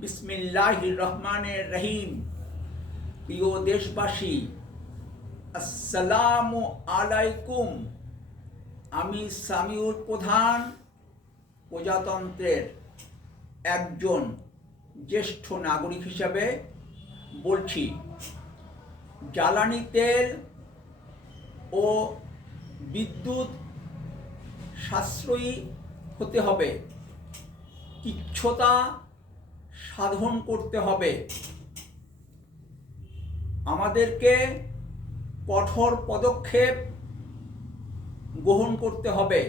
বিসমিল্লাহির রহমানির রহিম। প্রিয় দেশবাসী, আসসালামু আলাইকুম। আমি সামিউর প্রধান প্রজাতন্ত্রের একজন জ্যেষ্ঠ নাগরিক হিসাবে বলছি। জ্বালানি তেল ও বিদ্যুৎ সাশ্রয়ী হতে হবে, স্বচ্ছতা সাধন করতে হবে। আমাদেরকে কঠোর পদক্ষেপ গ্রহণ করতে হবে।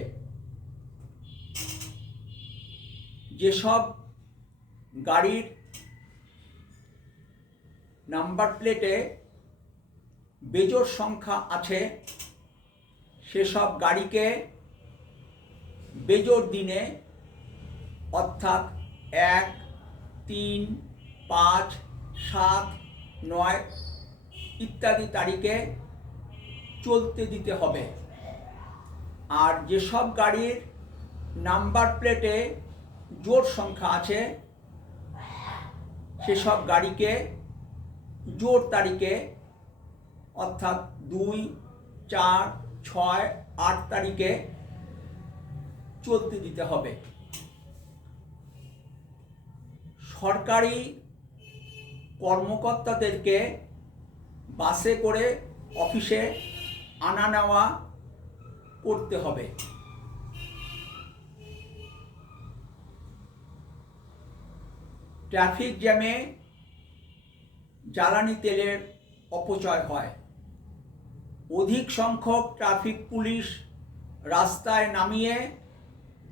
যেসব গাড়ির নাম্বার প্লেটে বেজোড় সংখ্যা আছে, সেসব গাড়িকে বেজোড় দিনে অর্থাৎ 1, 3, 5, 7, 9 ইত্যাদি তারিখে চলতে দিতে হবে। আর যেসব গাড়ির নাম্বার প্লেটে জোড় সংখ্যা আছে, সেসব গাড়িকে জোড় তারিখে অর্থাৎ 2, 4, 6, 8 তারিখে চলতে দিতে হবে। সরকারি কর্মকর্তাদেরকে বাসে করে অফিসে আনা নেওয়া করতে হবে। ট্রাফিক জ্যামে জ্বালানি তেলের অপচয় হয়। অধিক সংখ্যক ট্রাফিক পুলিশ রাস্তায় নামিয়ে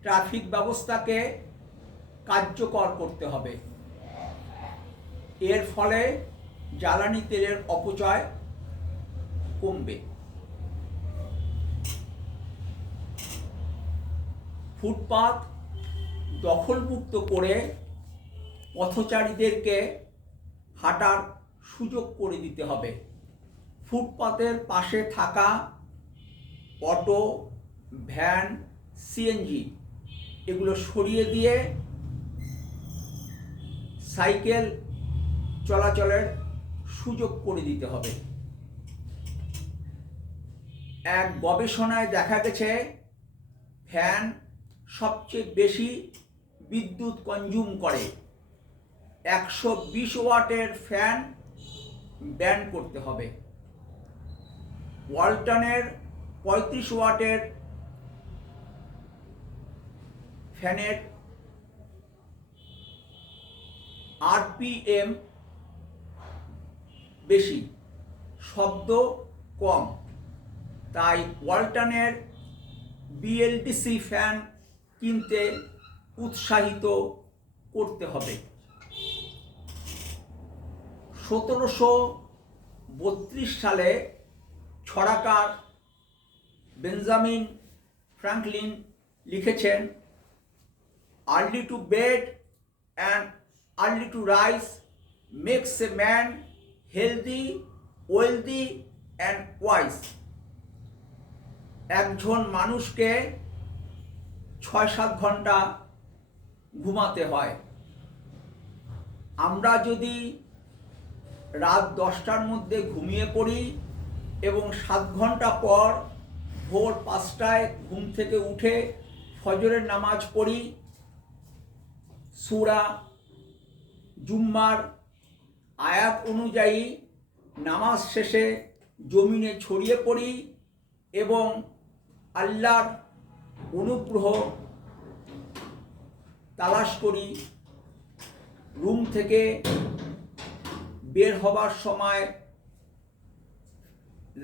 ট্রাফিক ব্যবস্থাকে কার্যকর করতে হবে। এর ফলে জ্বালানি তেলের অপচয় কমবে। ফুটপাত দখলমুক্ত করে পথচারীদেরকে হাঁটার সুযোগ করে দিতে হবে। ফুটপাতের পাশে থাকা অটো, ভ্যান, সিএনজি এগুলো সরিয়ে দিয়ে সাইকেল চলাচলের সুযোগ করে দিতে হবে। এক গবেষণায় দেখা গেছে, ফ্যান সবচেয়ে বেশি বিদ্যুৎ কনজিউম করে। 120 ওয়াটের ফ্যান ব্যান করতে হবে। ওয়ালটনের 35 ওয়াটের ফ্যানের আরপিএম বেশি, শব্দ কম, তাই ওয়ালটনের বিএলডিসি ফ্যান কিনতে উৎসাহিত করতে হবে। 1732 সালে ছড়াকার বেঞ্জামিন ফ্রাঙ্কলিন লিখেছেন, early to bed and early to rise makes a man healthy, wealthy and wise. একজন মানুষকে 6-7 ঘন্টা ঘুমাতে হয়। আমরা যদি রাত 10টার মধ্যে ঘুমিয়ে পড়ি এবং 7 ঘন্টা পর ভোর 5টায় ঘুম থেকে উঠে ফজরের নামাজ পড়ি, সূরা জুম্মার আয়াত অনুযায়ী নামাজ শেষে জমিনে ছড়িয়ে পড়ি এবং আল্লাহর অনুগ্রহ তালাশ করি, রুম থেকে বের হবার সময়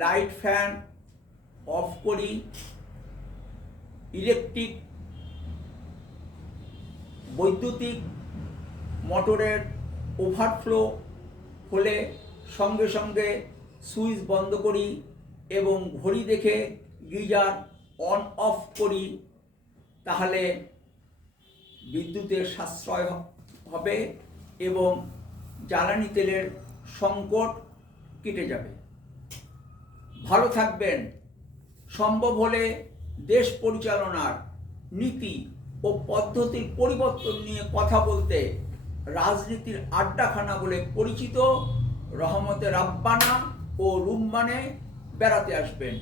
লাইট ফ্যান অফ করি, ইলেকট্রিক বৈদ্যুতিক মোটরের ওভারফ্লো হলে সঙ্গে সঙ্গে সুইচ বন্ধ করি এবং ঘড়ি দেখে গিজার অন অফ করি। তাহলে বিদ্যুতের সাশ্রয় হবে এবং জ্বালানি তেলের সংকট কেটে যাবে। ভালো থাকবেন। সম্ভব হলে দেশ পরিচালনার নীতি ও পদ্ধতির পরিবর্তন নিয়ে কথা বলতে রাজনীতির আড্ডাখানা বলে পরিচিত রহমতে রাব্বানা ও রুম্মানে বেড়াতে আসবেন।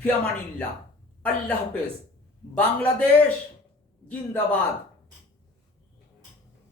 ফিয়ামানিল্লাহ, আল্লাহ হাফেজ। বাংলাদেশ জিন্দাবাদ।